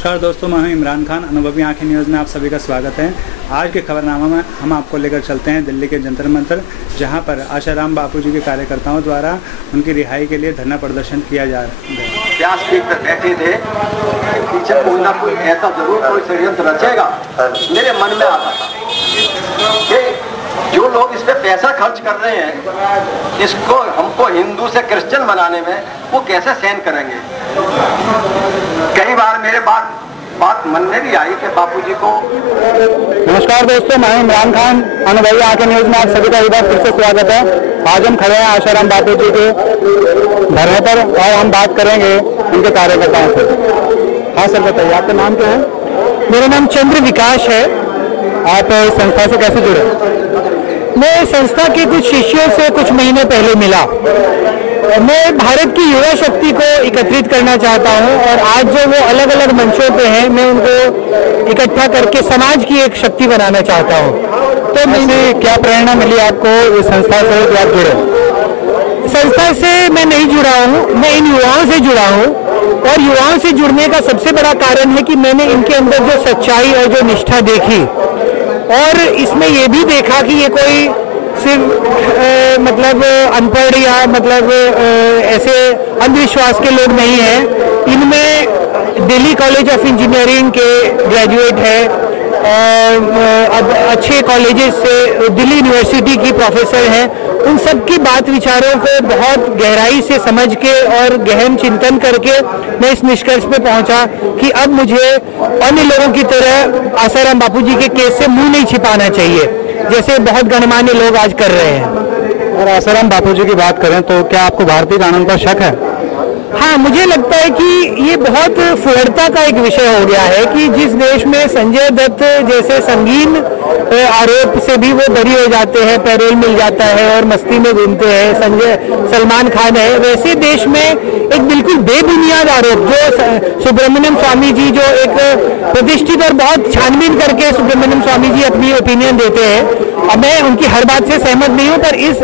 नमस्कार दोस्तों, मैं हूं इमरान खान। अनुभवी आंखें न्यूज़ में आप सभी का स्वागत है। आज के खबरनामा में हम आपको लेकर चलते हैं दिल्ली के जंतर मंतर, जहां पर आशाराम बापूजी के कार्यकर्ताओं द्वारा उनकी रिहाई के लिए धरना प्रदर्शन किया जा रहा है। प्यास पीट कर बैठे थे, पीछे कोई ना कोई ऐसा जरूर कोई षड्यंत्र रचेगा, मेरे मन में आता था कि जो लोग इस पे पैसा खर्च कर रहे हैं, इसको हमको हिंदू से क्रिश्चियन बनाने में वो कैसे सहन करेंगे। कई बार मेरे बात मन में भी आई कि बापूजी को। नमस्कार दोस्तों, मैं इमरान खान। अनुभवी आंखें न्यूज़ में आप सभी का एक बार फिर से स्वागत है। आज हम खड़े हैं आशाराम बापूजी के धरने पर और हम बात करेंगे उनके कार्यकर्ताओं से। हाँ सर, बताइए आपका नाम क्या है? मेरा नाम चंद्र विकास है। आप इस संस्था से कैसे जुड़े? मैं संस्था के कुछ शिष्यों से कुछ महीने पहले मिला। मैं भारत की युवा शक्ति को एकत्रित करना चाहता हूं और आज जो वो अलग अलग मंचों पे हैं, मैं उनको इकट्ठा करके समाज की एक शक्ति बनाना चाहता हूं। तो मैंने क्या प्रेरणा मिली आपको इस संस्था से कि आप जुड़े? संस्था से मैं नहीं जुड़ा हूं, मैं इन युवाओं से जुड़ा हूं और युवाओं से जुड़ने का सबसे बड़ा कारण है कि मैंने इनके अंदर जो सच्चाई और जो निष्ठा देखी और इसमें ये भी देखा कि ये कोई सिर्फ मतलब अनपढ़ या मतलब ऐसे अंधविश्वास के लोग नहीं हैं। इनमें दिल्ली कॉलेज ऑफ इंजीनियरिंग के ग्रेजुएट है और अब अच्छे कॉलेजेस से दिल्ली यूनिवर्सिटी की प्रोफेसर हैं। उन सब की बात विचारों को बहुत गहराई से समझ के और गहन चिंतन करके मैं इस निष्कर्ष पे पहुंचा कि अब मुझे अन्य लोगों की तरह आशाराम बापूजी के केस से मुंह नहीं छिपाना चाहिए, जैसे बहुत गणमान्य लोग आज कर रहे हैं। और आशाराम बापूजी की बात करें तो क्या आपको भारतीय कानून पर शक है? हाँ, मुझे लगता है कि ये बहुत फुहड़ता का एक विषय हो गया है कि जिस देश में संजय दत्त जैसे संगीन आरोप से भी वो बरी हो जाते हैं, पैरोल मिल जाता है और मस्ती में घूमते हैं, सलमान खान है, वैसे देश में एक बिल्कुल बेबुनियाद आरोप जो सुब्रमण्यम स्वामी जी, जो एक प्रतिष्ठित और बहुत छानबीन करके सुब्रमण्यम स्वामी जी अपनी ओपिनियन देते हैं। अब मैं उनकी हर बात से सहमत नहीं हूँ, पर इस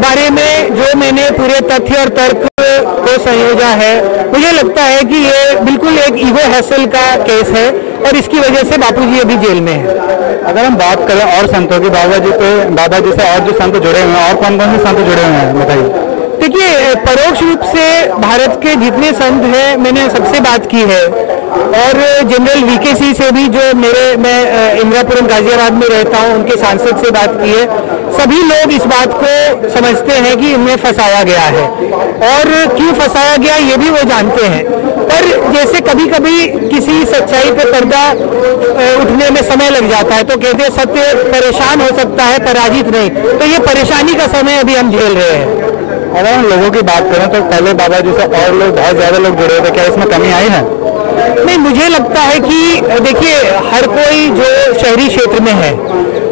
बारे में जो मैंने पूरे तथ्य और तर्क को संयोजा है, मुझे लगता है कि ये बिल्कुल एक ईगो हैसल का केस है और इसकी वजह से बापूजी अभी जेल में है। अगर हम बात करें और संतों की, बाबा जी से और जो संत जुड़े हुए हैं, और कौन कौन से संत जुड़े हुए हैं बताइए। देखिए, परोक्ष रूप से भारत के जितने संत हैं मैंने सबसे बात की है और जनरल वीके से भी, जो मैं इंदिरापुरम गाजियाबाद में रहता हूं, उनके सांसद से बात की है। सभी लोग इस बात को समझते हैं कि इन्हें फंसाया गया है और क्यों फंसाया गया ये भी वो जानते हैं। पर जैसे कभी कभी किसी सच्चाई पे पर्दा उठने में समय लग जाता है तो कहते हैं सत्य परेशान हो सकता है, पराजित नहीं। तो ये परेशानी का समय अभी हम झेल रहे हैं। अगर हम लोगों की बात करें तो पहले बाबा जी से और लोग, बहुत ज्यादा लोग जुड़े थे, क्या इसमें कमी आई है? नहीं, मुझे लगता है कि देखिए, हर कोई जो शहरी क्षेत्र में है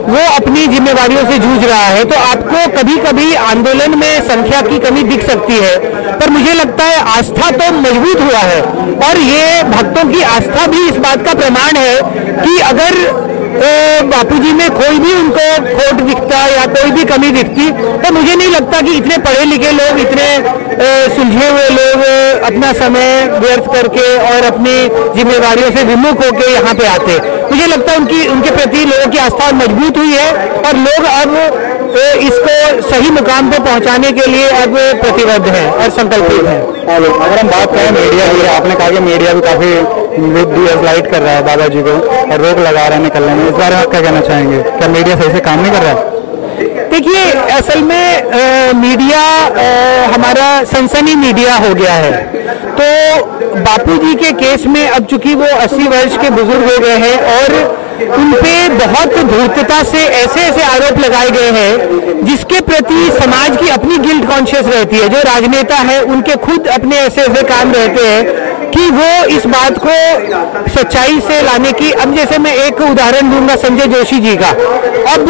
वो अपनी जिम्मेवारियों से जूझ रहा है, तो आपको कभी कभी आंदोलन में संख्या की कमी दिख सकती है, पर मुझे लगता है आस्था तो मजबूत हुआ है और ये भक्तों की आस्था भी इस बात का प्रमाण है कि अगर बापूजी में कोई भी उनको खोट दिखता या कोई भी कमी दिखती तो मुझे नहीं लगता कि इतने पढ़े लिखे लोग, इतने सुलझे हुए लोग अपना समय व्यर्थ करके और अपनी जिम्मेवारियों से विमुख होकर यहाँ पे आते। मुझे लगता है उनके प्रति लोगों की आस्था मजबूत हुई है और लोग अब इसको सही मुकाम पे पहुंचाने के लिए अब प्रतिबद्ध हैं और संकल्पित हैं। अगर हम बात करें मीडिया की, आपने कहा कि मीडिया भी काफी लाइट कर रहा है बाबा जी को और रोक लगा रहा है निकलने में, इस बारे में आप क्या कहना चाहेंगे? क्या मीडिया सही से काम नहीं कर रहा है? देखिए, असल में मीडिया हमारा सनसनी मीडिया हो गया है। तो बापूजी के केस में अब चूंकि वो 80 वर्ष के बुजुर्ग हो गए हैं और उन पे बहुत धूर्तता से ऐसे ऐसे आरोप लगाए गए हैं जिसके प्रति समाज की अपनी गिल्ट कॉन्शियस रहती है। जो राजनेता है उनके खुद अपने ऐसे ऐसे काम रहते हैं कि वो इस बात को सच्चाई से लाने की। अब जैसे मैं एक उदाहरण दूंगा संजय जोशी जी का। अब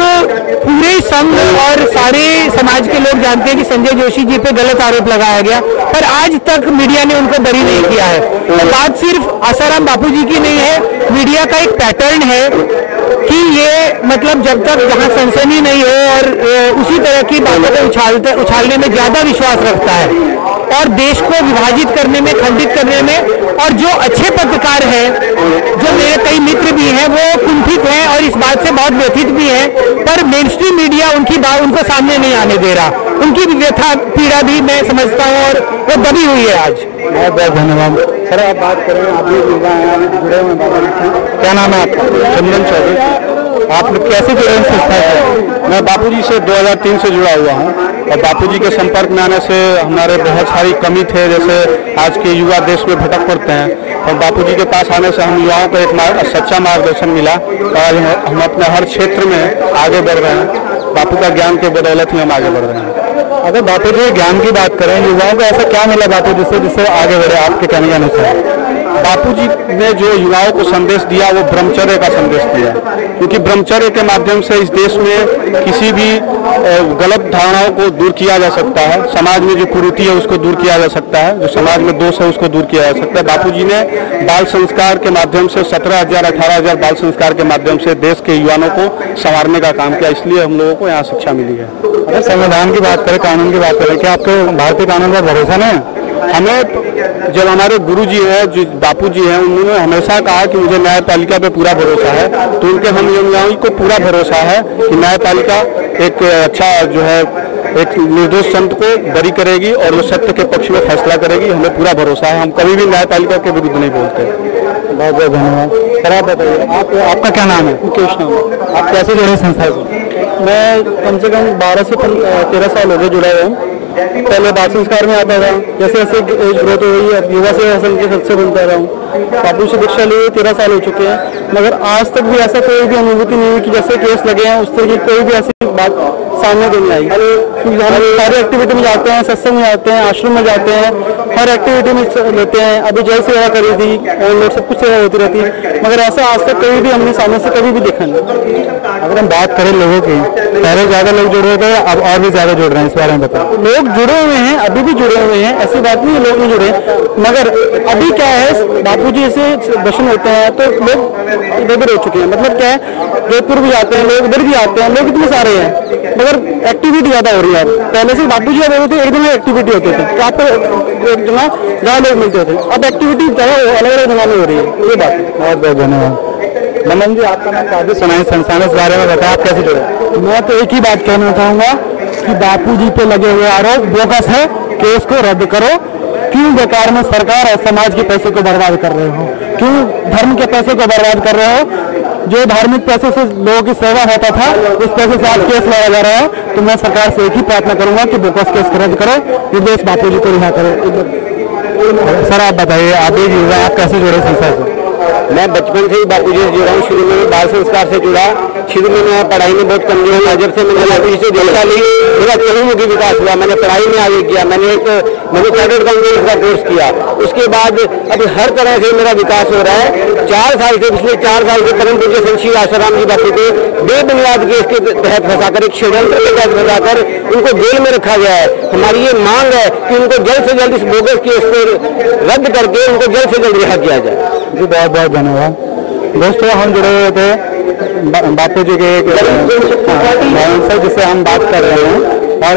पूरे संघ और सारे समाज के लोग जानते हैं कि संजय जोशी जी पे गलत आरोप लगाया गया, पर आज तक मीडिया ने उनको बरी नहीं किया है। तो बात सिर्फ आशाराम बापूजी की नहीं है, मीडिया का एक पैटर्न है कि ये मतलब जब तक जहां सनसनी नहीं हो और उसी तरह की बातों को उछालने में ज्यादा विश्वास रखता है। और देश को विभाजित करने में, खंडित करने में। और जो अच्छे पत्रकार हैं, जो मेरे कई मित्र भी हैं, वो कुंठित हैं और इस बात से बहुत व्यथित भी हैं, पर मेन स्ट्रीम मीडिया उनकी बात उनको सामने नहीं आने दे रहा। उनकी भी व्यथा पीड़ा भी मैं समझता हूँ और वो दबी हुई है आज। बहुत बहुत धन्यवाद सर। आप बात करें, आप भी जुड़े हुए हैं, क्या नाम है आपका? चंदन चौधरी। आप लोग कैसे जुड़े हैं संस्था से? मैं बापूजी से 2003 से जुड़ा हुआ हूँ और बापूजी के संपर्क में आने से हमारे बहुत सारी कमी थे, जैसे आज के युवा देश में भटक पड़ते हैं, और बापूजी के पास आने से हम युवाओं को एक सच्चा मार्गदर्शन मिला और हम अपने हर क्षेत्र में आगे बढ़ रहे हैं। बापू का ज्ञान के बदौलत ही हम आगे बढ़ रहे हैं। अगर बापू जी ज्ञान की बात करें, युवाओं को ऐसा क्या मिला बापू जिससे आगे बढ़े आपके कहने के अनुसार? बापूजी ने जो युवाओं को संदेश दिया वो ब्रह्मचर्य का संदेश दिया, क्योंकि ब्रह्मचर्य के माध्यम से इस देश में किसी भी गलत धारणाओं को दूर किया जा सकता है, समाज में जो कुरीति है उसको दूर किया जा सकता है, जो समाज में दोष है उसको दूर किया जा सकता है। बापूजी ने बाल संस्कार के माध्यम से 17,000 18,000 बाल संस्कार के माध्यम से देश के युवाओं को संवारने का काम किया, इसलिए हम लोगों को यहाँ शिक्षा मिली है। अगर संविधान की बात करें, कानून की बात करें, क्या आपको भारतीय कानून पर भरोसा नहीं है? हमें जब हमारे गुरुजी हैं, जो बापूजी हैं, उन्होंने हमेशा कहा कि मुझे न्यायपालिका पे पूरा भरोसा है, तो उनके हम युवाओं को पूरा भरोसा है कि न्यायपालिका एक अच्छा जो है एक निर्दोष संत को बरी करेगी और वो सत्य के पक्ष में फैसला करेगी। हमें पूरा भरोसा है, हम कभी भी न्यायपालिका के विरुद्ध नहीं बोलते। बहुत बहुत धन्यवाद सर। आप बताइए, आपका क्या नाम है? मुकेश नाम। आप कैसे जुड़े संस्था से? मैं कम से कम 12 से 13 साल हो गए जुड़ा हुआ हूँ। पहले बाल संस्कार में आता था, जैसे जैसे एज ग्रोथ हो रही है, युवा सेवा संघ के सदस्य बनता रहा हूँ। बापू से दीक्षा लिए 13 साल हो चुके हैं, मगर आज तक भी ऐसा कोई भी अनुभूति नहीं हुई कि जैसे केस लगे हैं उस तरह की कोई भी ऐसी बात सामने नहीं आई। हम सारी एक्टिविटी में जाते हैं, सत्संग में जाते हैं, आश्रम में जाते हैं, हर एक्टिविटी में लेते हैं। अभी जल सेवा करी थी और लोग सब कुछ सेवा होती रहती है, मगर ऐसा आज तक कभी भी हमने सामने से कभी भी देखा नहीं। अगर हम बात करें लोगों की, पहले ज्यादा लोग जुड़ रहे थे, अब और भी ज्यादा जुड़ रहे हैं, इस बारे में बताओ। लोग जुड़े हुए हैं, अभी भी जुड़े हुए हैं, ऐसी बात नहीं है लोग नहीं जुड़े, मगर अभी क्या है, बापूजी से दर्शन होते हैं तो लोग इधर हो चुके हैं। मतलब क्या है, जोधपुर भी जाते हैं लोग, इधर भी आते हैं लोग, इतने सारे हैं, मगर एक्टिविटी ज्यादा हो रही है। पहले से बापूजी आते थे, एक दिन में एक्टिविटी होती थी, तो आपको एक जगह ज्यादा लोग मिलते थे, अब एक्टिविटी अलग अलग जगह में हो रही है। ये बात बहुत बहुत धन्यवाद। नमन जी, आपका नाम काफी सुनाई संस्थान, इस बारे में बताया, आप कैसे जुड़े? मैं तो एक ही बात कहना चाहूंगा कि बापूजी पे लगे हुए आरोप बोगस है, केस को रद्द करो। क्यों बेकार में सरकार और समाज के पैसे को बर्बाद कर रहे हो? क्यों धर्म के पैसे को बर्बाद कर रहे हो? जो धार्मिक पैसे से लोगों की सेवा होता था, उस पैसे से आज केस लड़ा जा रहा है। तो मैं सरकार से एक ही प्रार्थना करूंगा कि बोगस केस रद्द करो, निर्दोष बापूजी को रिहा करो। सर आप बताइए, आप भी जुड़ रहे हैं, आप कैसे जुड़े संस्था से? मैं बचपन से ही बापूजी से जुड़ा हूँ। शुरू में बाल संस्कार से जुड़ा, शुरू में मैं पढ़ाई में बहुत कमजोर था। जब से मैंने बापूजी से दीक्षा ली, मेरा चहुमुखी विकास हुआ। मैंने पढ़ाई में आगे किया, मैंने चार्टर्ड अकाउंटेंट का कोर्स किया। उसके बाद अब हर तरह से मेरा विकास हो रहा है। 4 साल से, पिछले 4 साल से परम पूज्य संत श्री आसाराम जी बापू को बेबुनियाद केस के तहत फंसाकर, एक षड्यंत्र के तहत फंसाकर उनको जेल में रखा गया है। हमारी ये मांग है कि उनको जल्द से जल्द इस बोगस केस को रद्द करके उनको जल्द से जल्द रिहा किया जाए। जी बहुत बहुत धन्यवाद। दोस्तों, हम जुड़े हुए थे बापू जी के एक जिससे हम बात कर रहे हैं और